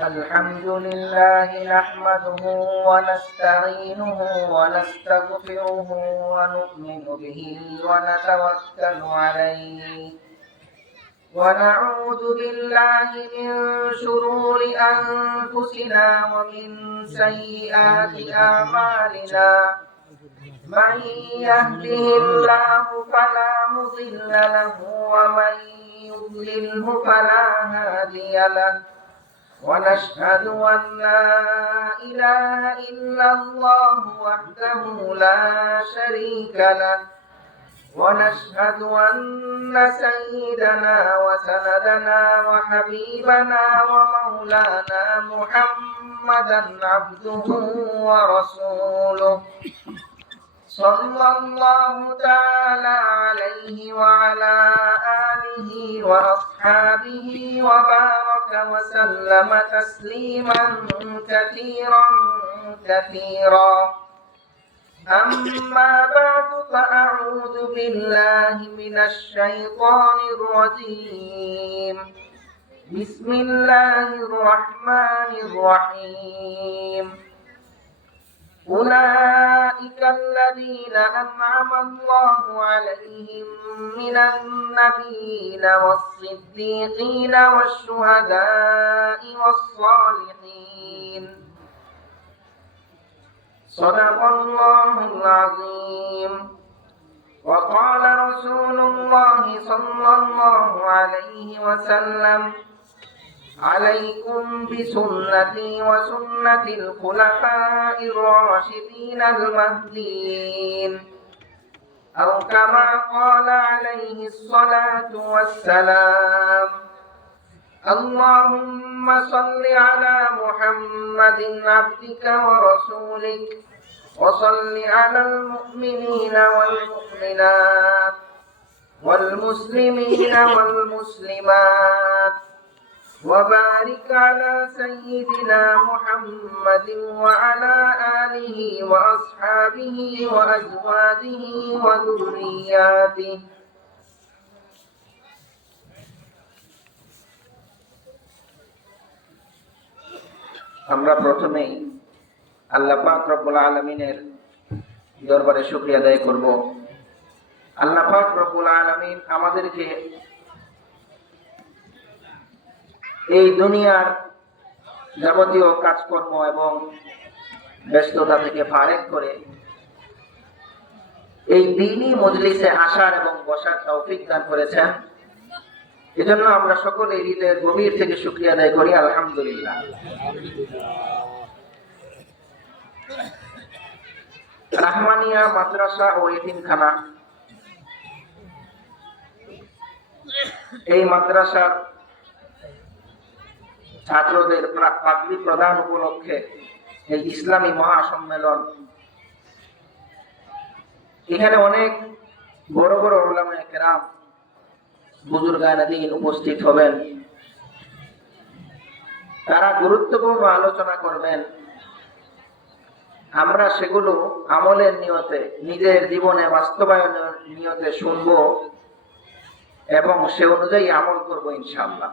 الحمد لله نحمده ونستعينه ونستغفره ونؤمن به ونتوكل عليه ونعوذ بالله من شرور أنفسنا ومن سيئات أعمالنا من يهده الله فلا مضل له ومن يضلله فلا هادي له ونشهد أن لا إله إلا الله وحده لا شريك له ونشهد أن سيدنا وسندنا وحبيبنا ومولانا محمدا عبده ورسوله صلى الله تعالى عليه وعلى آله وأصحابه وبارك وسلم تسليما كثيرا أما بعد فأعوذ بالله من الشيطان الرجيم بسم الله الرحمن الرحيم أولئك الذين أنعم الله عليهم من النبيين والصديقين والشهداء والصالحين صدق الله العظيم وقال رسول الله صلى الله عليه وسلم عليكم بسنتي وسنة الخلفاء الراشدين المهديين أو كما قال عليه الصلاة والسلام اللهم صل على محمد عبدك ورسولك وصل على المؤمنين والمؤمنات والمسلمين والمسلمات وبارك على سيدنا محمد وعلى آله وأصحابه وأزواجه وذرياته আমরা প্রথমেই আল্লাহ পাক রব্বুল আলামিনের দরবারে শুকরিয়া আদায় করব। আল্লাহ পাক রব্বুল আলামিন আমাদেরকে এই দুনিয়ার যাবতীয় কাজকর্ম এবং ব্যস্ততা থেকে ফারেক করে এই দ্বীনি মজলিসে আসার এবং বসার তৌফিক দান করেছেন। এজন্য আমরা সকলে হৃদয়ের গভীর থেকে শুকরিয়া আদায় করি আলহামদুলিল্লাহ। রাহমানিয়া মাদ্রাসা ও এতিমখানা, এই মাদ্রাসার ছাত্রদের পাগড়ি প্রদান উপলক্ষে এই ইসলামী মহাসম্মেলন, এখানে অনেক বড় বড় উলামায়ে কেরাম বুজুর্গানে দ্বীন উপস্থিত হবেন। তারা গুরুত্বপূর্ণ আলোচনা করবেন। আমরা সেগুলো আমলের নিয়তে, নিজের জীবনে বাস্তবায়নের নিয়তে শুনব এবং সে অনুযায়ী আমল করব ইনশাআল্লাহ।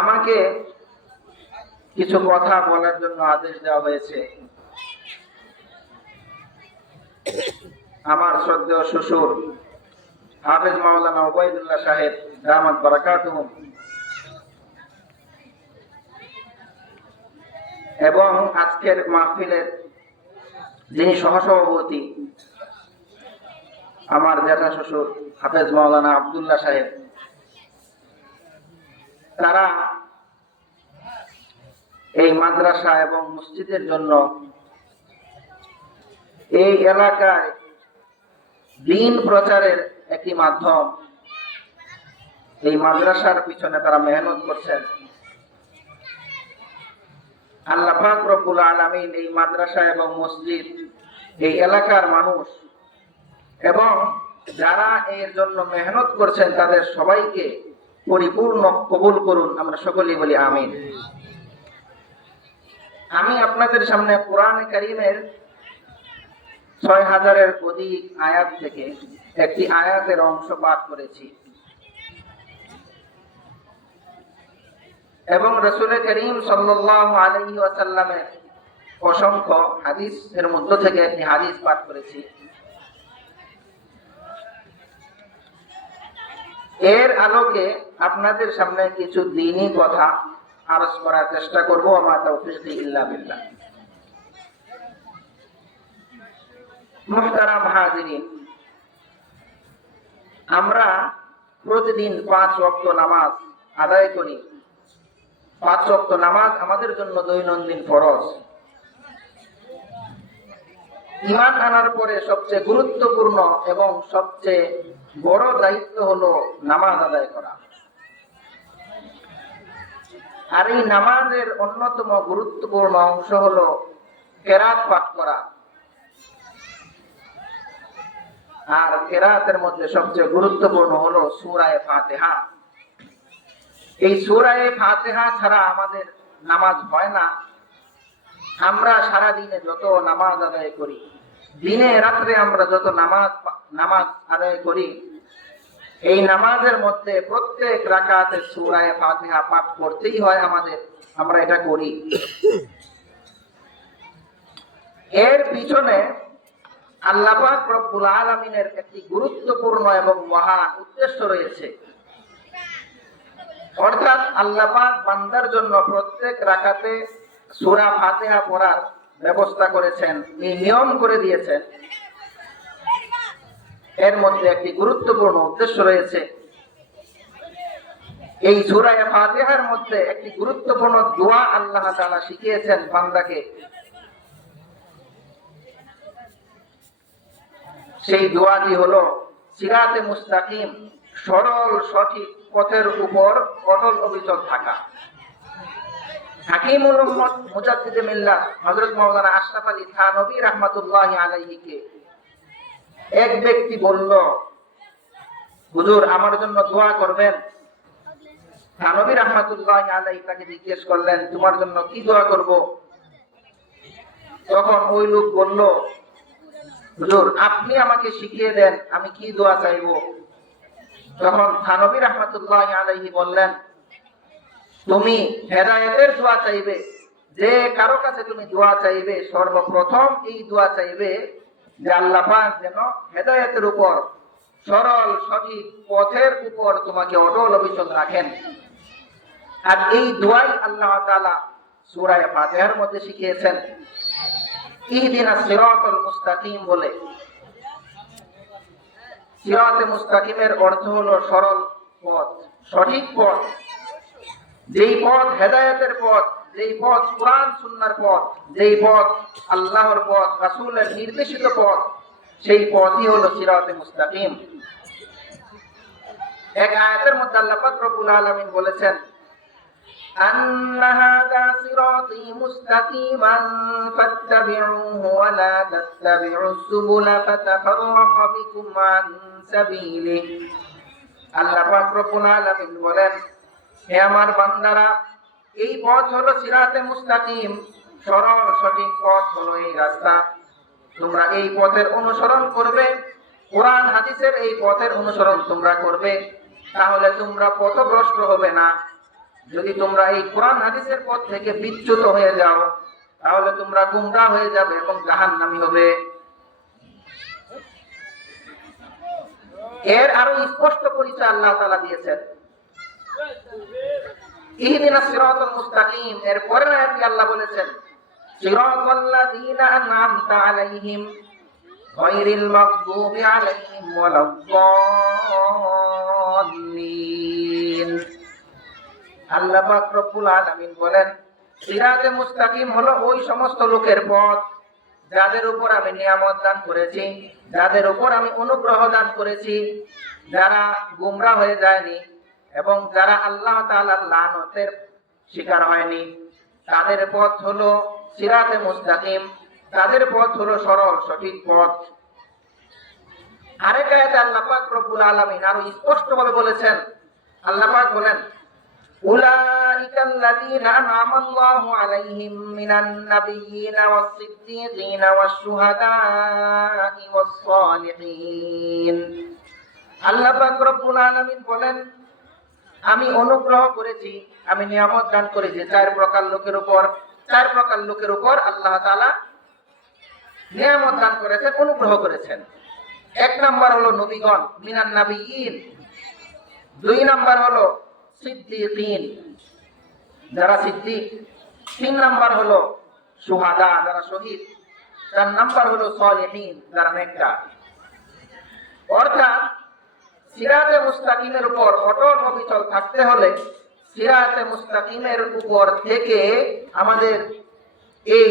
আমাকে কিছু কথা বলার জন্য আদেশ দেওয়া হয়েছে। আমার শ্রদ্ধেয় শ্বশুর হাফেজ মাওলানা ওবায়দুল্লাহ সাহেব দামাত বারাকাতুহুম এবং আজকের মাহফিলের যিনি সহসভাপতি আমার জ্যাঠা শ্বশুর হাফেজ মাওলানা আব্দুল্লাহ সাহেব, তারা এই মাদ্রাসা এবং মসজিদের জন্য এই এলাকায় দ্বীন প্রচারের একটি মাধ্যম, এই মাদ্রাসার পিছনে তারা মেহনত করছেন। আল্লাহ পাক রব্বুল আলামিন এই মাদ্রাসা এবং মসজিদ, এই এলাকার মানুষ এবং যারা এর জন্য মেহনত করছেন তাদের সবাইকে পরিপূর্ণ কবুল করুন। আমরা সকলেই বলি আমিন। আমি আপনাদের সামনে কোরআনে কারীমের ৬০০০-এর অধিক আয়াত থেকে একটি আয়াতের অংশ পাঠ করেছি। এবং রাসূল করিম সাল্লাল্লাহু আলাইহি ওয়াসাল্লামের অসংখ্য হাদিসের মধ্য থেকে একটি হাদিস পাঠ করেছি। এর আলোকে আপনাদের সামনে কিছু দ্বীনি কথা আরজ করার চেষ্টা করব। আমা তাওফীকি ইল্লা বিল্লাহ। মুহতারাম হাজিরিন, আমরা প্রতিদিন 5 ওয়াক্ত নামাজ আদায় করি। 5 ওয়াক্ত নামাজ আমাদের জন্য দৈনন্দিন ফরজ। ঈমান আনার পরে সবচেয়ে গুরুত্বপূর্ণ এবং সবচেয়ে বড় দায়িত্ব হলো নামাজ আদায় করা। আর এই নামাজের অন্যতম গুরুত্বপূর্ণ অংশ হলো কেরাত পাঠ করা। আর কেরাতের মধ্যে সবচেয়ে গুরুত্বপূর্ণ হলো সূরা ফাতিহা। এই সূরা ফাতিহা ছাড়া আমাদের নামাজ হয় না। আমরা সারা দিনে যত নামাজ আদায় করি, দিনে রাত্রে আমরা যত নামাজ আদায় করি, এই নামাজের মধ্যে প্রত্যেক রাকাতে সূরা ফাতিহা পাঠ করতেই হয় আমাদের। আমরা এটা করি। এর পিছনে আল্লাহ পাক রব্বুল আলামিনের একটি গুরুত্বপূর্ণ এবং মহান উদ্দেশ্য রয়েছে। অর্থাৎ আল্লাহ পাক বান্দার জন্য প্রত্যেক রাকাতে সূরা ফাতিহা পড়ার ব্যবস্থা করেছেন, এই নিয়ম করে দিয়েছেন। এর মধ্যে একটি গুরুত্বপূর্ণ উদ্দেশ্য রয়েছে। এই সূরা ফাতিহার মধ্যে একটি গুরুত্বপূর্ণ দোয়া আল্লাহ তাআলা শিখিয়েছেন বান্দাকে। সেই দোয়াটি হলো সিরাতে মুস্তাকিম, সরল সঠিক পথের উপর অটল অবিচল থাকা। হাকিমুল উম্মত মুজাদ্দিদে মিল্লাত হযরত মাওলানা আশরাফ আলী থানভী রাহমাতুল্লাহি আলাইহিকে এক ব্যক্তি বলল, হুজুর আমার জন্য দোয়া করবেন। থানভী রাহমাতুল্লাহি আলাইহি তাকে জিজ্ঞেস করলেন, তোমার জন্য কি দোয়া করব? তখন ওই লোক বলল, হুজুর আপনি আমাকে শিখিয়ে দেন আমি কি দোয়া চাইবো। তখন থানভী রাহমাতুল্লাহি আলাইহি বললেন, তুমি হেদায়েতের দোয়া চাইবে। যে কারো কাছে তুমি দোয়া চাইবে, সর্বপ্রথম এই দোয়া চাইবে যে আল্লাহ পাক যেন হেদায়েতের উপর, সরল সঠিক পথের উপর তোমাকে অটল অবিচল রাখেন। আর এই দোয়াই আল্লাহ তাআলা সূরা ফাতিহার মধ্যে শিখিয়েছেন, ইহদিনাস সিরাতাল মুস্তাকিম বলে। সিরাতে মুস্তাকিমের অর্থ হলো সরল পথ, সঠিক পথ। যেই পথ হেদায়েতের পথ, যেই পথ কুরআন সুন্নাহর পথ, যেই পথ আল্লাহর পথ, রাসূলের নির্দেশিত পথ, সেই পথই হলো সিরাতে মুস্তাকিম। এক আয়াতের মধ্যে আল্লাহ পাক রব্বুল আলামিন বলেছেন, আন্না হাযা সিরাতী মুস্তাকিমান ফাত্তাবিউহু ওয়া লা তাত্তাবিউস সুবুলা ফাতাফাররাকা বিকুম আন সাবিলিহি। আল্লাহ পাক রব্বুল আলামিন বলেন, হে আমার বান্দারা, এই পথ হলো সিরাতে মুস্তাকিম, সরল সঠিক পথ হলো এই রাস্তা। তোমরা এই পথের অনুসরণ করবে, কোরআন হাদিসের এই পথের অনুসরণ তোমরা করবে, তাহলে তোমরা পথভ্রষ্ট হবে না। যদি তোমরা এই কোরআন হাদিসের পথ থেকে বিচ্যুত হয়ে যাও, তাহলে তোমরা গুমরাহ হয়ে যাবে এবং জাহান্নামী হবে। এর আরো স্পষ্ট পরিচয় আল্লাহ তাআলা দিয়েছেন। ইহদিনাস সিরাতাল মুস্তাকিম এর পরের আয়াতে আল্লাহ বলেছেন, সিরাতাল্লাযীনা আন'আমতা আলাইহিম গায়রিল মাগদুবি আলাইহিম ওয়ালাদ-দাল্লিন। আল্লাহ পাক রব্বুল আলামিন বলেন, সিরাতে মুস্তাকিম হলো ওই সমস্ত লোকের পথ যাদের উপর আমি নিয়ামত দান করেছি, যাদের উপর আমি অনুগ্রহ দান করেছি, যারা গুমরাহ হয়ে যায়নি এবং যারা আল্লাহ তাআলার লানতের শিকার হয়নি, তাদের পথ হলো সিরাতে মুস্তাকিম, তাদের পথ হলো সরল সঠিক পথ। আরেক আয়াতে আল্লাহ পাক রব্বুল আলামিন আরো স্পষ্টভাবে বলেছেন, আল্লাহ পাক বলেন, উলাইকাল্লাযীনা আন'আমাল্লাহু আলাইহিম মিনান নাবিয়্যিনা ওয়াস-সিদ্দীকিনা ওয়াশ-শুহাদা'i ওয়াস-সালিহিন। আল্লাহ পাক রব্বুল আলামিন বলেন, আমি অনুগ্রহ করেছি, আমি নিয়ামত দান করেছি চার প্রকার লোকের উপর আল্লাহ তাআলা নিয়ামত দান করেছেন, অনুগ্রহ করেছেন। এক নাম্বার হলো নবীগণ, মিনান নাবিয়িন। দুই নাম্বার হলো সিদ্দিকিন, যারা সিদ্দিক। তিন নাম্বার হলো শুহাদা, যারা শহীদ। চার নাম্বার হলো সালিহিন, যারা নেককার। অর্থাৎ সিরাতে মুস্তাকিমের উপর অটল অবিচল থাকতে হলে, সিরাতে মুস্তাকিমের উপর থেকে আমাদের এই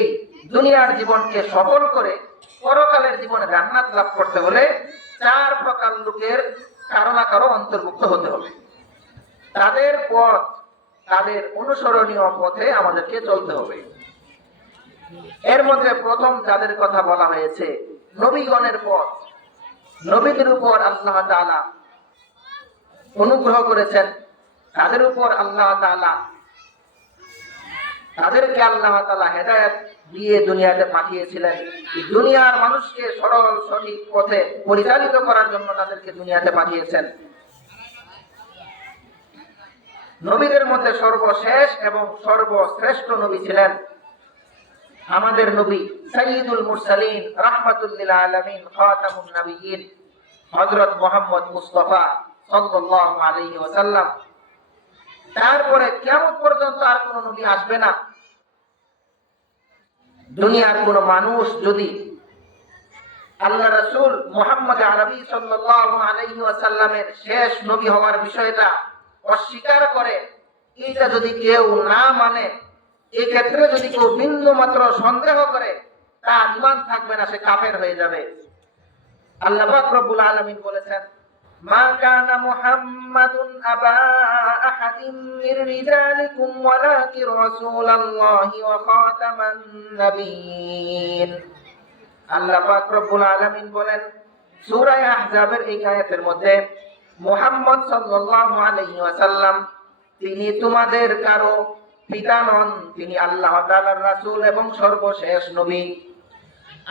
দুনিয়ার জীবনকে সফল করে পরকালের জীবনে জান্নাত লাভ করতে হলে চার প্রকার লোকের কারো না কারো অন্তর্ভুক্ত হতে হবে। তাদের পথ, তাদের অনুসরণীয় পথে আমাদেরকে চলতে হবে। এর মধ্যে প্রথম যাদের কথা বলা হয়েছে নবীগণের পথ। নবীদের উপর আল্লাহ তাআলা অনুগ্রহ করেছেন, তাদের উপর আল্লাহ তাআলা তাদেরকে আল্লাহ তাআলা হেদায়েত দিয়ে দুনিয়াতে পাঠিয়েছিলেন। দুনিয়ার মানুষকে সরল সঠিক পথে পরিচালিত করার জন্য তাদেরকে দুনিয়াতে পাঠিয়েছেন। নবীদের মধ্যে সর্বশেষ এবং সর্বশ্রেষ্ঠ নবী ছিলেন আমাদের নবী সাইয়্যিদুল মুরসালিন রাহমাতুল লিল আলামিন খাতামুন নবিয়্যিন হযরত মুহাম্মদ মুস্তাফা সাল্লাল্লাহু আলাইহি ওয়াসাল্লাম। তারপরে কিয়ামত পর্যন্ত আর কোন নবী আসবে না। দুনিয়ার কোন মানুষ যদি আল্লাহ রাসূল মুহাম্মদ আরবি সাল্লাল্লাহু আলাইহি ওয়াসাল্লামের শেষ নবী হওয়ার বিষয়টা অস্বীকার করে, এটা যদি কেউ না মানে, এই ক্ষেত্রে যদি কেউ বিন্দু মাত্র সন্দেহ করে, তার ঈমান থাকবে না, সে কাফের হয়ে যাবে। আল্লাহ পাক রব্বুল আলামিন বলেছেন, মা কানা মুহাম্মাদুন আবা আহাদিন মির রিজালিকুম ওয়ালাকিন রাসূলুল্লাহি ওয়া খাতামান নাবিয়্যিন। আল্লাহ পাক রব্বুল আলামিন বলেন সূরা আহজাবের এই আয়াতের মধ্যে, মুহাম্মদ সাল্লাল্লাহু আলাইহি ওয়াসাল্লাম তিনি তোমাদের কারো পিতা নন, তিনি আল্লাহ তাআলার রাসূল এবং সর্বশেষ নবী।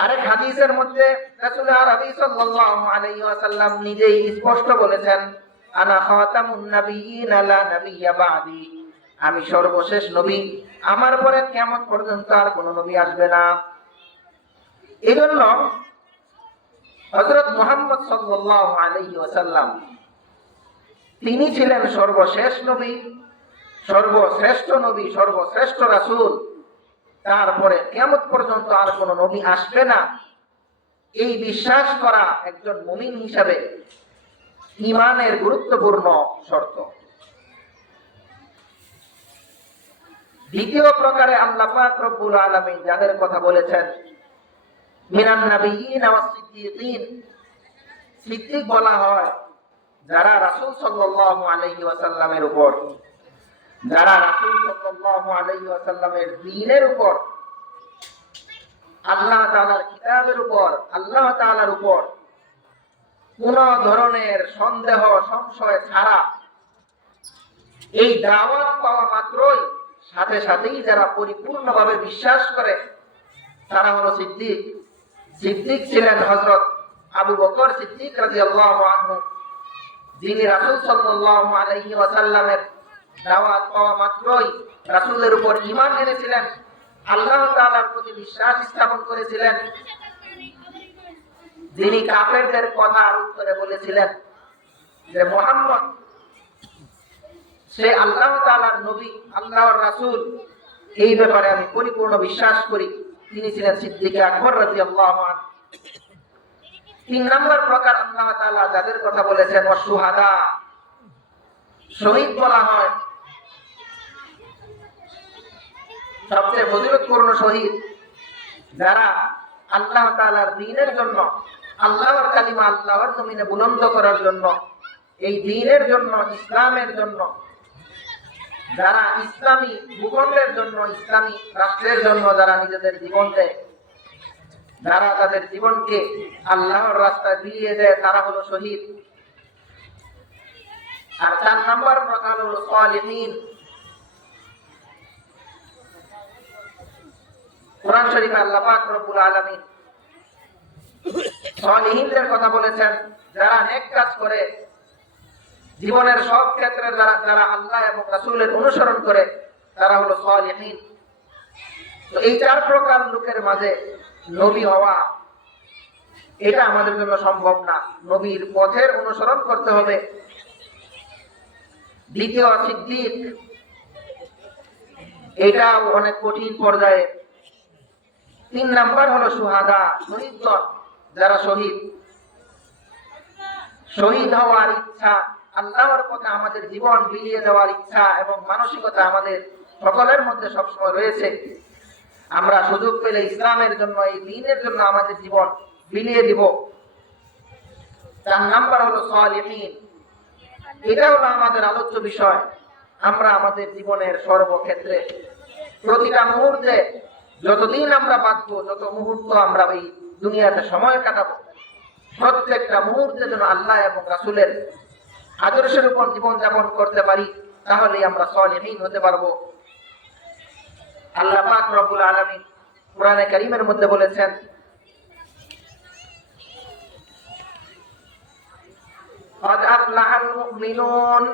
আরেক হাদিসের মধ্যে রাসূল আরবি সাল্লাল্লাহু আলাইহি ওয়াসাল্লাম নিজেই স্পষ্ট বলেছেন, আনা খাতামুন নাবিয়্যিন লা নাবিয়্যা বাদি, আমি সর্বশেষ নবী, আমার পরে কিয়ামত পর্যন্ত আর কোন নবী আসবে না। এজন্য হযরত মুহাম্মদ সাল্লাল্লাহু আলাইহি ওয়াসাল্লাম তিনি ছিলেন সর্বশেষ নবী, সর্বশ্রেষ্ঠ নবী, সর্বশ্রেষ্ঠ রাসূল। তারপরে কিয়ামত পর্যন্ত আর কোন নবী আসবে না, এই বিশ্বাস করা একজন মুমিন হিসাবে ঈমানের গুরুত্বপূর্ণ শর্ত। দ্বিতীয় প্রকারে আল্লাহ পাক রব্বুল আলামিন যাদের কথা বলেছেন, মিনান নাবিয়্যিন ওয়াস সিদ্দিকিন। সিদ্দিক বলা হয় যারা রাসূল সাল্লাল্লাহু আলাইহি ওয়াসাল্লামের উপর, যারা রাসূল সাল্লাল্লাহু আলাইহি ওয়াসাল্লামের দ্বীনের উপর, আল্লাহ তাআলার কিতাবের উপর, আল্লাহ তাআলার উপর কোন ধরনের সন্দেহ সংশয় ছাড়া এই দাওয়াত পাওয়া মাত্রই সাথে সাথেই যারা পরিপূর্ণভাবে বিশ্বাস করে, তারা হলো সিদ্দিক। সিদ্দিক ছিলেন হযরত আবু বকর সিদ্দিক রাদিয়াল্লাহু আনহু, যিনি রাসূল সাল্লাল্লাহু আলাইহি ওয়াসাল্লামের দাওয়াত পাওয়া মাত্রই রাসূলের উপর ঈমান এনেছিলেন, আল্লাহ তাআলার প্রতি বিশ্বাস স্থাপন করেছিলেন। যিনি কাফেরদের কথার উত্তরে বলেছিলেন যে মুহাম্মদ সে আল্লাহ তাআলার নবী, আল্লাহর রাসূল, এই ব্যাপারে আমি পরিপূর্ণ বিশ্বাস করি, তিনি ছিলেন সিদ্দিক আকবর রাদিয়াল্লাহু আনহু। তিন নম্বর প্রকার আল্লাহ তাআলা যাদের কথা বলেছেন ওয়াশুহাদা, শহীদ বলা হয় সবচেয়ে ফজিলতপূর্ণ শহীদ, যারা আল্লাহ তাআলার দ্বীনের জন্য, আল্লাহর কালিমা আল্লাহর জমিনে বুলন্দ করার জন্য, এই দ্বীনের জন্য, ইসলামের জন্য, যারা ইসলামী ভূখণ্ডের জন্য, ইসলামী রাষ্ট্রের জন্য যারা নিজেদের জীবন দেয়, যারা তাদের জীবনকে আল্লাহর রাস্তায় বিলিয়ে দেয়, তারা হলো শহীদ। আর চার নম্বর প্রকার হলো সালিহিন। কোরআন শরীফে আল্লাহ পাক রব্বুল আলামিন সালিহিনদের কথা বলেছেন, যারা নেক কাজ করে, জীবনের সব ক্ষেত্রে যারা যারা আল্লাহ এবং রাসূলের অনুসরণ করে তারা হলো সালিহিন। তো এই চার প্রকার লোকের মাঝে নবী হওয়া এটা আমাদের জন্য সম্ভব না। নবীর পথের অনুসরণ করতে হবে। দ্বিতীয় সিদ্দিক, এটাও অনেক কঠিন পর্যায়ে। 3 নাম্বার হলো সুহাদা, শহীদগণ, যারা শহীদ হওয়ার ইচ্ছা, আল্লাহর পথে আমাদের জীবন বিলিয়ে দেওয়ার ইচ্ছা এবং মানসিকতা আমাদের সকলের মধ্যে সবসময় রয়েছে। আমরা সুযোগ পেলে ইসলামের জন্য, এই দ্বীনের জন্য আমাদের জীবন বিলিয়ে দিব। 4 নাম্বার হলো সালিহিন, এটা হলো আমাদের আলোচ্য বিষয়। আমরা আমাদের জীবনের সর্বক্ষেত্রে প্রতিটা মুহূর্তে, যতদিন আমরা বাঁচবো, যত মুহূর্ত আমরা এই দুনিয়াতে সময় কাটাবো, প্রত্যেকটা মুহূর্তে যেন আল্লাহ এবং রাসূলের আদর্শের উপর জীবন যাপন করতে পারি, তাহলেই আমরা সালিহিন হতে পারবো। আল্লাহ পাক রব্বুল আলামিন কোরআনে কারীমের মধ্যে বলেছেন, قد أفلح المؤمنون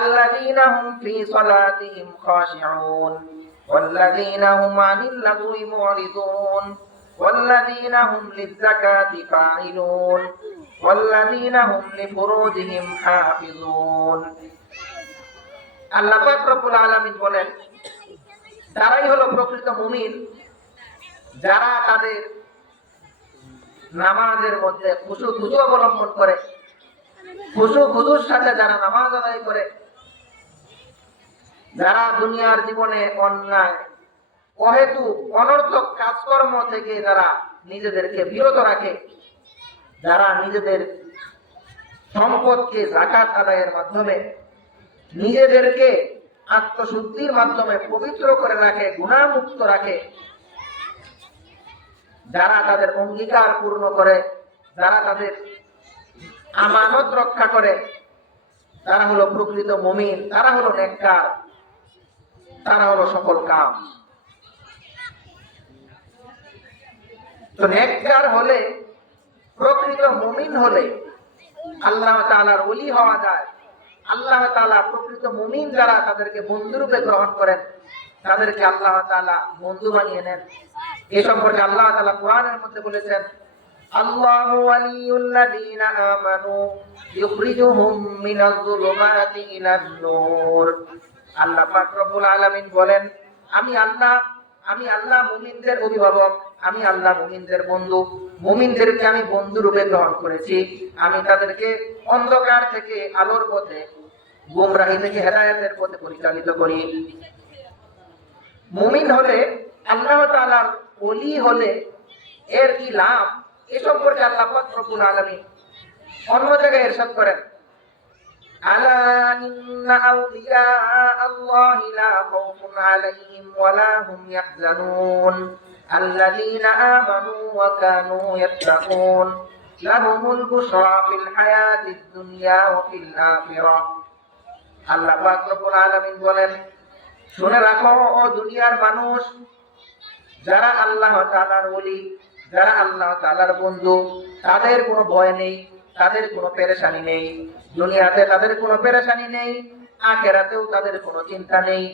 الذين هم في صلاتهم خاشعون والذين هم عن اللغو معرضون والذين هم للزكاة فاعلون والذين هم لفروجهم حافظون। আল্লাহ পাক রব্বুল আলামিন বলেন, তারাই হলো প্রকৃত মুমিন যারা তাদের নামাজের মধ্যে খুশু খুজু অবলম্বন করে, খুশু খুজুর সাথে যারা নামাজ আদায় করে, যারা দুনিয়ার জীবনে অন্যায় অহেতুক অনর্থক কাজকর্ম থেকে যারা নিজেদেরকে বিরত রাখে, যারা নিজেদের সম্পদকে যাকাত আদায়ের মাধ্যমে নিজেদেরকে আত্মশুদ্ধির মাধ্যমে পবিত্র করে রাখে, গুনাহমুক্ত রাখে, যারা তাদের অঙ্গীকার পূর্ণ করে, যারা তাদের আমানত রক্ষা করে, তারা হলো প্রকৃত মুমিন, তারা হলো নেককার, তারা হলো সফল কাম। তো নেককার হলে, প্রকৃত মুমিন হলে আল্লাহ তাআলার ওলি হওয়া যায়। আল্লাহ তাআলা প্রকৃত মুমিন যারা, তাদেরকে বন্ধুরূপে গ্রহণ করেন, তাদেরকে আল্লাহ তাআলা বন্ধু বানিয়ে নেন। এই সম্পর্কে আল্লাহ তাআলা কোরআনের মধ্যে বলেছেন, আল্লাহু ওয়ালিয়ুল্লাযীনা আমানু ইউখরিজুহুম মিনাজ যুলুমাতি ইলান নূর। আল্লাহ পাক রব্বুল আলামিন বলেন, আমি আল্লাহ মুমিনদের অভিভাবক, আমি আল্লাহ মুমিনদের বন্ধু। মুমিনদেরকে আমি বন্ধু রূপে গ্রহণ করেছি। আমি তাদেরকে অন্ধকার থেকে আলোর পথে, গোমরাহি থেকে হেদায়েতের পথে পরিচালিত করি। মুমিন হলে, আল্লাহ তাআলার ওলি হলে এর কি লাভ, এ সম্পর্কে আল্লাহ পাক রব্বুল আলামিন অন্য জায়গায় ইরশাদ করেন, আলা ইন্না আউলিয়া আল্লাহি লা খাউফুন আলাইহিম ওয়া লা হুম ইয়াহজানুন আল্লাযীনা আমানু ওয়া কানু ইয়াত্তাকুন লাহুমুল বুশরা ফিল হায়াতিদ দুনিয়া ওয়া ফিল আখিরাহ। আল্লাহ পাক রব্বুল আলামিন বলেন, শুনে রাখো ও দুনিয়ার মানুষ, যারা আল্লাহ তাআলার ওলি, যারা আল্লাহ তাআলার বন্ধু, তাদের কোনো ভয় নেই, তাদের কোনো পেরেশানি নেই। দুনিয়াতে তাদের কোনো পেরেশানি নেই, আখিরাতেও তাদের কোনো চিন্তা নেই।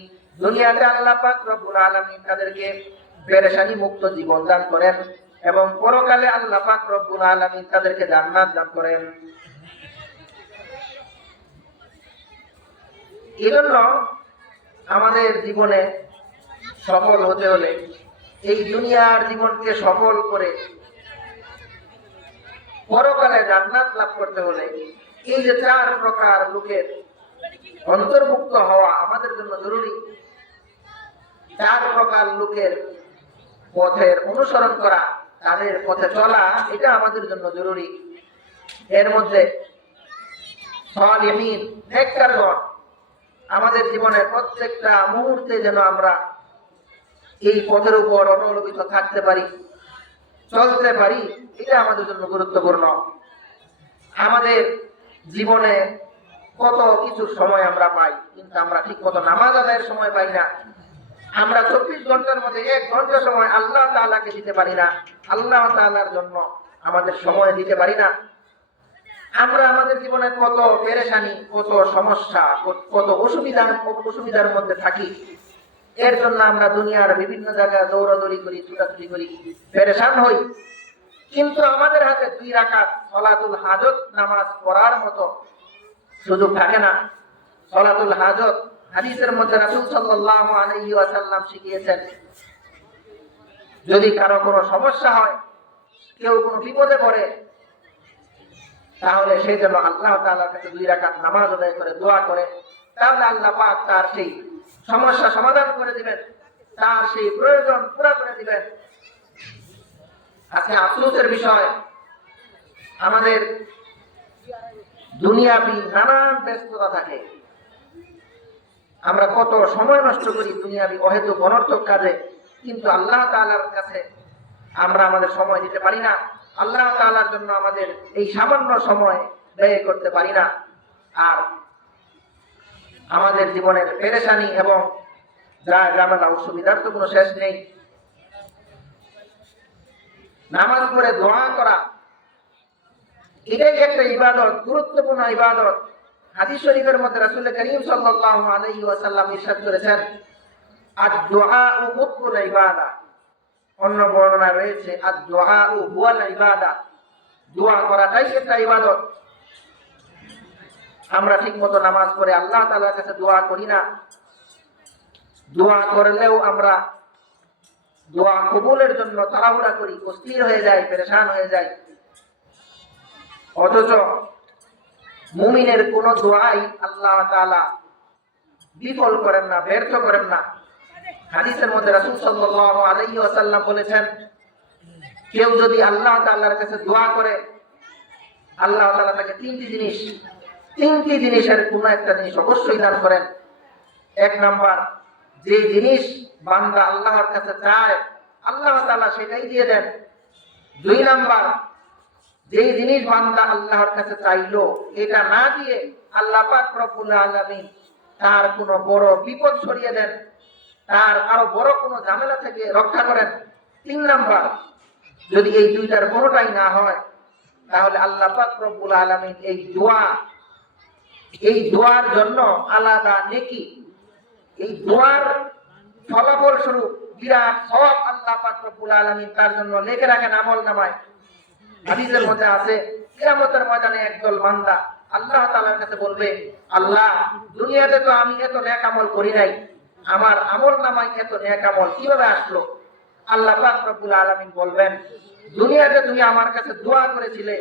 দুনিয়াতে আল্লাহ পাক রব্বুল আলামিন তাদেরকে পেরেশানি মুক্ত জীবন দান করেন এবং পরকালে আল্লাহ পাক রব্বুল আলামিন তাদেরকে জান্নাত দান করেন। এজন্য আমাদের জীবনে সফল হতে হলে, এই দুনিয়ার জীবনকে সফল করে পরকালে জান্নাত লাভ করতে হলে, এই যে 4 প্রকার লোকের অন্তর্ভুক্ত হওয়া আমাদের জন্য জরুরি। 4 প্রকার লোকের পথের অনুসরণ করা, তাদের পথে চলা, এটা আমাদের জন্য জরুরি। এর মধ্যে সালিহিন, নেককারগণ, আমাদের জীবনের প্রত্যেকটা মুহূর্তে যেন আমরা এই পথের উপর অবলম্বিত থাকতে পারি, চলতে পারি, এটা আমাদের জন্য গুরুত্বপূর্ণ। আমাদের জীবনে কত কিছু সময় আমরা পাই, কিন্তু আমরা ঠিক মতো নামাজ আদায়ের সময় পাই না। আমরা 24 ঘন্টার মধ্যে 1 ঘন্টা সময় আল্লাহ তাআলাকে দিতে পারি না, আল্লাহ তাআলার জন্য আমাদের সময় দিতে পারি না। আমরা আমাদের জীবনে কত পেরেশানি, কত সমস্যা, কত অসুবিধার মধ্যে থাকি। এর জন্য আমরা দুনিয়ার বিভিন্ন জায়গায় দৌড়াদৌড়ি করি, ছুটাছুটি করি, পেরেশান হই। কিন্তু আমাদের হাতে 2 রাকাত সলাতুল হাজত নামাজ পড়ার মতো সুযোগ থাকে না। সলাতুল হাজত হাদিসের মধ্যে রাসূল সাল্লাল্লাহু আলাইহি ওয়াসাল্লাম শিখিয়েছেন, যদি কারো কোনো সমস্যা হয়, কেউ কোনো বিপদে পড়ে, তাহলে সে যেন আল্লাহ তাআলার কাছে 2 রাকাত নামাজ আদায় করে দোয়া করে, তাহলে আল্লাহ পাক তার সেই সমস্যা সমাধান করে দিবেন, তার সেই প্রয়োজন পুরা করে দিবেন। আজকে আফসোসের বিষয়, আমাদের দুনিয়াবি নানান ব্যস্ততা থাকে, আমরা কত সময় নষ্ট করি দুনিয়াবি অহেতুক অনর্থক কাজে, কিন্তু আল্লাহ তাআলার কাছে আমরা আমাদের সময় দিতে পারি না। আল্লাহ তাআলার জন্য আমাদের এই সামান্য সময় ব্যয় করতে পারি না। আর আমাদের জীবনের পেরেশানি এবং যা ঝামেলা অসুবিধার তো কোনো শেষ নেই। নামাজ পড়ে দোয়া করা, এটাই একটা ইবাদত, গুরুত্বপূর্ণ ইবাদত। হাদিস শরীফের মধ্যে রাসূল করিম সাল্লাল্লাহু আলাইহি ওয়াসাল্লাম ইরশাদ করেছেন, আদ-দুআউ মুকুল ইবাদা। অন্য বর্ণনা রয়েছে আদ-দুআউ হুয়াল ইবাদা, দোয়া করাটাই একটা ইবাদত। আমরা ঠিকমতো নামাজ পড়ে আল্লাহ তাআলার কাছে দোয়া করি না। দোয়া করলেও আমরা দোয়া কবুলের জন্য তাড়াহুড়া করি, অস্থির হয়ে যাই, পেরেশান হয়ে যাই। অথচ মুমিনের কোন দোয়াই আল্লাহ তাআলা বিফল করেন না, ব্যর্থ করেন না। হাদিসের মধ্যে রাসূল সাল্লাল্লাহু আলাইহি ওয়াসাল্লাম বলেছেন, কেউ যদি আল্লাহ তাআলার কাছে দোয়া করে, আল্লাহ তাআলা তাকে তিনটি জিনিসের কোন একটা জিনিস অবশ্যই দান করেন। 1 নাম্বার, যে জিনিস বান্দা আল্লাহর কাছে চায়, আল্লাহ তাআলা সেটাই দিয়ে দেন। 2 নাম্বার, যে জিনিস বান্দা আল্লাহর কাছে চাইলো, এটা না দিয়ে আল্লাহ পাক রব্বুল আলামিন তার কোনো বড় বিপদ সরিয়ে দেন, তার আরো বড় কোনো ঝামেলা থেকে রক্ষা করেন। 3 নাম্বার, যদি এই দুইটার কোনোটাই না হয়, তাহলে আল্লাহ পাক রব্বুল আলামিন এই দোয়ার জন্য আলাদা নেকি, এই দোয়ার ফলাফল স্বরূপ বিরাট সওয়াব আল্লাহ পাক রব্বুল আলামিন তার জন্য লিখে রাখেন আমলনামায়। হাদিসের মধ্যে আছে, কিয়ামতের ময়দানে একদল বান্দা আল্লাহ তাআলার কাছে বলবে, আল্লাহ, দুনিয়াতে তো আমি এত নেক আমল করি নাই, আমার আমলনামায় এত নেক আমল কিভাবে আসলো? আল্লাহ পাক রব্বুল আলামিন বলবেন, দুনিয়াতে তুমি আমার কাছে দোয়া করেছিলে,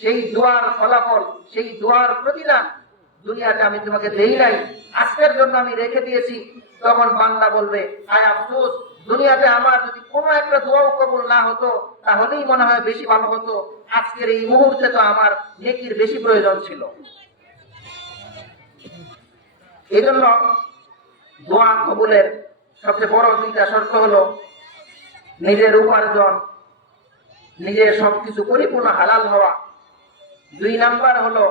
সেই দোয়ার ফলাফল, সেই দোয়ার প্রতিদান দুনিয়াতে আমি তোমাকে দেই নাই, আজকের জন্য আমি রেখে দিয়েছি। তখন বান্দা বলবে, আয় আফসোস, দুনিয়াতে আমার যদি কোনো একটা দোয়াও কবুল না হতো, তাহলেই মনে হয় বেশি ভালো হতো, আজকের এই মুহূর্তে তো আমার নেকির বেশি প্রয়োজন ছিল। এই জন্য দোয়া কবুলের সবচেয়ে বড় 2টা শর্ত হলো নিজের উপার্জন, নিজের সবকিছু পরিপূর্ণ হালাল হওয়া। 2 নাম্বার হলো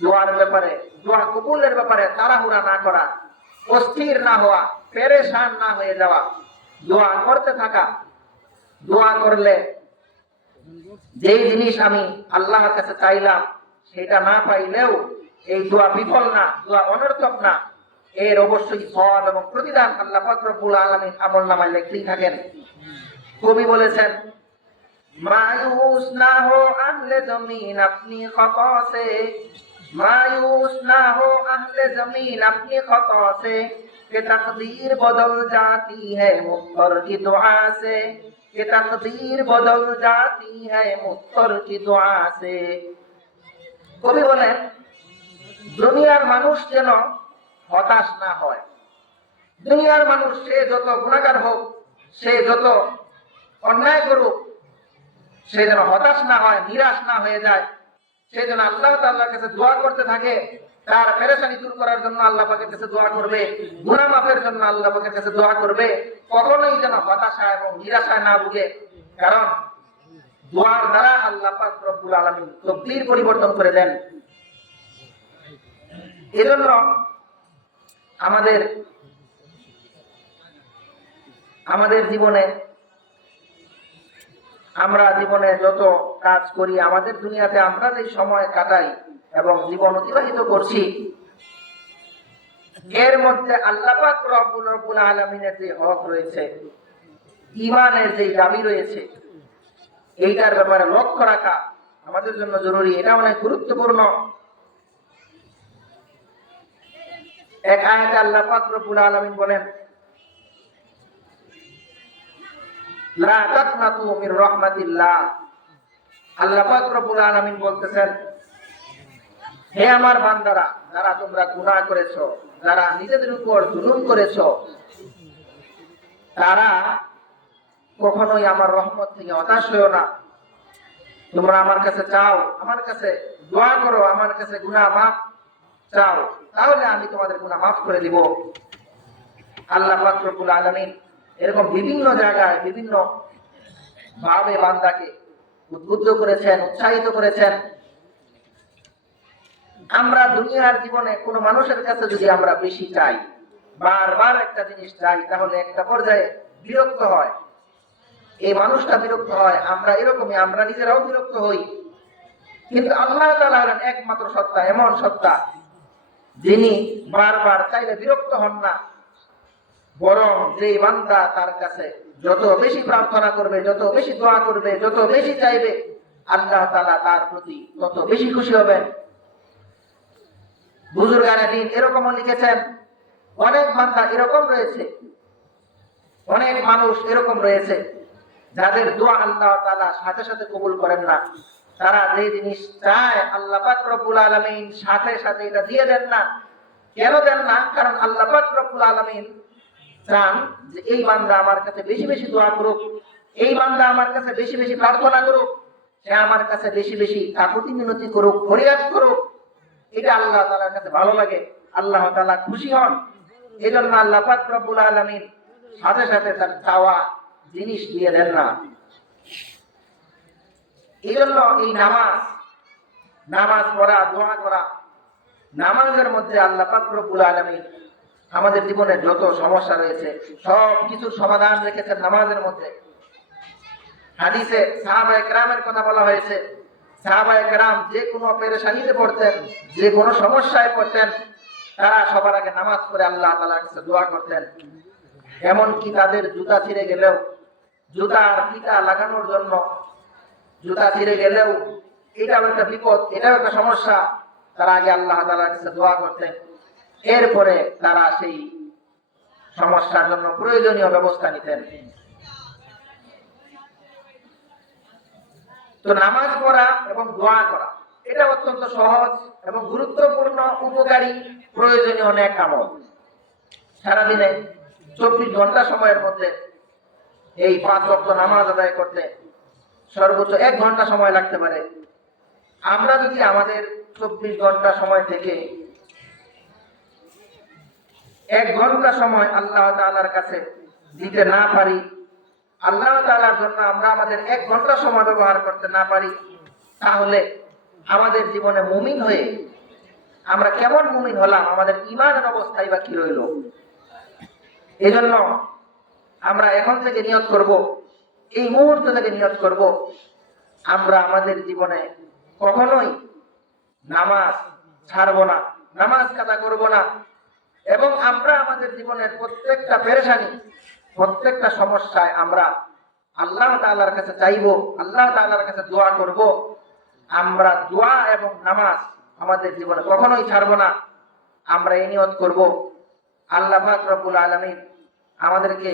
দোয়ার ব্যাপারে, দোয়া কবুলের ব্যাপারে তাড়াহুড়া না করা, অস্থির না হওয়া, পেরেশান না হয়ে যাওয়া, দোয়া করতে থাকা। দোয়া করলে যেই জিনিস আমি আল্লাহর কাছে চাইলাম সেটা না পাইলেও এই দোয়া বিফল না, দোয়া অনর্থক না, এর অবশ্যই সওয়াব এবং প্রতিদান আল্লাহ পাক রব্বুল আলামিন আমলনামায় লিখতেই থাকেন। কবি বলেছেন, मायूस ना हो अहले जमीन अपनी खता से, मायूस ना हो अहले जमीन अपनी खता से, कि तकदीर बदल जाती है मुत्तर की दुआ से, कि तकदीर बदल जाती है मुत्तर की दुआ से। কবি বলেন, দুনিয়ার মানুষ যেন হতাশ না হয়। দুনিয়ার মানুষ সে যত গুনাহগার হোক, সে যত অন্যায় করুক, সে যেন হতাশ না হয়, নিরাশ না হয়ে যায়। সে যেন আল্লাহ তাআলার কাছে দোয়া করতে থাকে, তার পেরেশানি দূর করার জন্য আল্লাহ পাকের কাছে দোয়া করবে, গুনাহ মাফের জন্য আল্লাহ পাকের কাছে দোয়া করবে। কখনোই যেন হতাশা এবং নিরাশায় না ভুগে, কারণ দোয়ার দ্বারা আল্লাহ পাক রব্বুল আলামিন তকদীর পরিবর্তন করে দেন। এজন্য আমাদের জীবনে আমরা জীবনে যত কাজ করি, আমাদের দুনিয়াতে আমরা যে সময় কাটাই এবং জীবন অতিবাহিত করছি, এর মধ্যে আল্লাহ পাক রব্বুল আলামিনের যে হক রয়েছে, ঈমানের যে দাবি রয়েছে, এইটার ব্যাপারে লক্ষ্য রাখা আমাদের জন্য জরুরি। এটা অনেক গুরুত্বপূর্ণ। এক আয়াতে আল্লাহ পাক রব্বুল আলামিন বলেন, লা তাকনাতু মির রাহমাতিল্লাহ। আল্লাহ পাক রব্বুল আলামিন বলতেছেন, হে আমার বান্দারা, যারা তোমরা গুনাহ করেছো, যারা নিজেদের উপর জুলুম করেছো, তারা কখনোই আমার রহমত থেকে হতাশ হয়ো না। তোমরা আমার কাছে চাও, আমার কাছে দোয়া করো, আমার কাছে গুনাহ মাফ চাও, তাহলে আমি তোমাদের গুনাহ মাফ করে দিব। আল্লাহ পাক রব্বুল আলামিন এরকম বিভিন্ন জায়গায় বিভিন্ন ভাবে বান্দাকে উদ্বুদ্ধ করেছেন, উৎসাহিত করেছেন। আমরা দুনিয়ার জীবনে কোনো মানুষের কাছে যদি আমরা বেশি চাই, বারবার একটা জিনিস চাই, তাহলে একটা পর্যায়ে বিরক্ত হয়, এই মানুষটা বিরক্ত হয়, আমরা এরকমই, আমরা নিজেরাও বিরক্ত হই। কিন্তু আল্লাহ তাআলা হলেন একমাত্র সত্তা, এমন সত্তা যিনি বারবার চাইলে বিরক্ত হন না, বরং যে বান্দা তার কাছে যত বেশি প্রার্থনা করবে, যত বেশি দোয়া করবে, যত বেশি চাইবে, আল্লাহ তাআলা তার প্রতি তত বেশি খুশি হবেন। বুজুর্গানে দ্বীন এরকমও লিখেছেন, অনেক বান্দা এরকম রয়েছে, অনেক মানুষ এরকম রয়েছে যাদের দোয়া আল্লাহ তাআলা সাথে সাথে কবুল করেন না। তারা যে জিনিস চায় আল্লাহ পাক রব্বুল আলামিন সাথে সাথে এটা দিয়ে দেন না। কেন দেন না? কারণ আল্লাহ পাক রব্বুল আলামিন চান যে এই বান্দা আমার কাছে বেশি বেশি দোয়া করুক, এই বান্দা আমার কাছে বেশি বেশি প্রার্থনা করুক, সে আমার কাছে বেশি বেশি কাকুতি মিনতি করুক, ফরিয়াদ করুক। এটা আল্লাহ তাআলার কাছে ভালো লাগে, আল্লাহ তাআলা খুশি হন। এই জন্য আল্লাহ পাক রব্বুল আলামিন সাথে সাথে তার চাওয়া জিনিস দিয়ে দেন না। এই জন্য এই নামাজ পড়া, দোয়া করা, নামাজের মধ্যে আল্লাহ পাক রব্বুল আলামিন আমাদের জীবনে যত সমস্যা রয়েছে সব কিছুর সমাধান রেখেছেন নামাজের মধ্যে। হাদিসে সাহাবায়ে কেরামের কথা বলা হয়েছে, সাহাবায়ে কেরাম যে কোনো পেরেশানিতে পড়তেন, যে কোনো সমস্যায় পড়তেন, তারা সবার আগে নামাজ পড়ে আল্লাহ তাআলার কাছে দোয়া করতেন। এমনকি তাদের জুতা ছিঁড়ে গেলেও, জুতার ফিতা লাগানোর জন্য জুতা ছিঁড়ে গেলেও, এটাও একটা বিপদ, এটাও একটা সমস্যা, তারা আগে আল্লাহ তাআলার কাছে দোয়া করতেন। এরপরে তারা সেই সমস্যার জন্য প্রয়োজনীয় ব্যবস্থা নিতেন। তো নামাজ পড়া এবং দোয়া করা এটা অত্যন্ত সহজ এবং গুরুত্বপূর্ণ, উপকারী, প্রয়োজনীয় অনেক আমল। সারাদিনে 24 ঘন্টা সময়ের মধ্যে এই 5 ওয়াক্ত নামাজ আদায় করতে সর্বোচ্চ 1 ঘন্টা সময় লাগতে পারে। আমরা যদি আমাদের 24 ঘন্টা সময় থেকে 1 ঘন্টা সময় আল্লাহ তাআলার কাছে দিতে না পারি, আল্লাহ তাআলার জন্য আমরা আমাদের 1 ঘন্টা সময় ব্যবহার করতে না পারি, তাহলে আমাদের জীবনে মুমিন হয়ে আমরা কেমন মুমিন হলাম, আমাদের ঈমানের অবস্থাই বা কি রইল? এই জন্য আমরা এখন থেকে নিয়ত করব, এই মুহূর্ত থেকে নিয়ত করব, আমরা আমাদের জীবনে কখনোই নামাজ ছাড়বো না, নামাজ কাজা করব না, এবং আমরা আমাদের জীবনের প্রত্যেকটা পেরেশানি, প্রত্যেকটা সমস্যায় আমরা আল্লাহ তাআলার কাছে চাইবো, আল্লাহ তাআলার কাছে দোয়া করব। আমরা দোয়া এবং নামাজ আমাদের জীবনে কখনোই ছাড়বো না। আমরা এই নিয়ত করব। আল্লাহ পাক রব্বুল আলামিন আমাদেরকে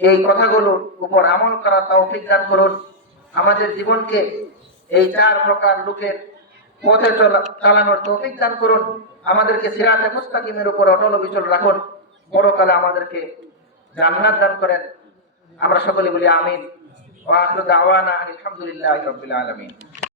এই কথাগুলোর উপর আমল করার তৌফিক দান করুন। আমাদের জীবনকে এই 4 প্রকার লোকের পথে চালানোর তৌফিক দান করুন। আমাদেরকে সিরাতে মুস্তাকিমের উপর অটল অবিচল রাখুন। পরকালে আমাদেরকে জান্নাত দান করেন। আমরা সকলে বলি আমিন। ওয়া আখিরু দাওয়ানা আলহামদুলিল্লাহি রাব্বিল আলামিন।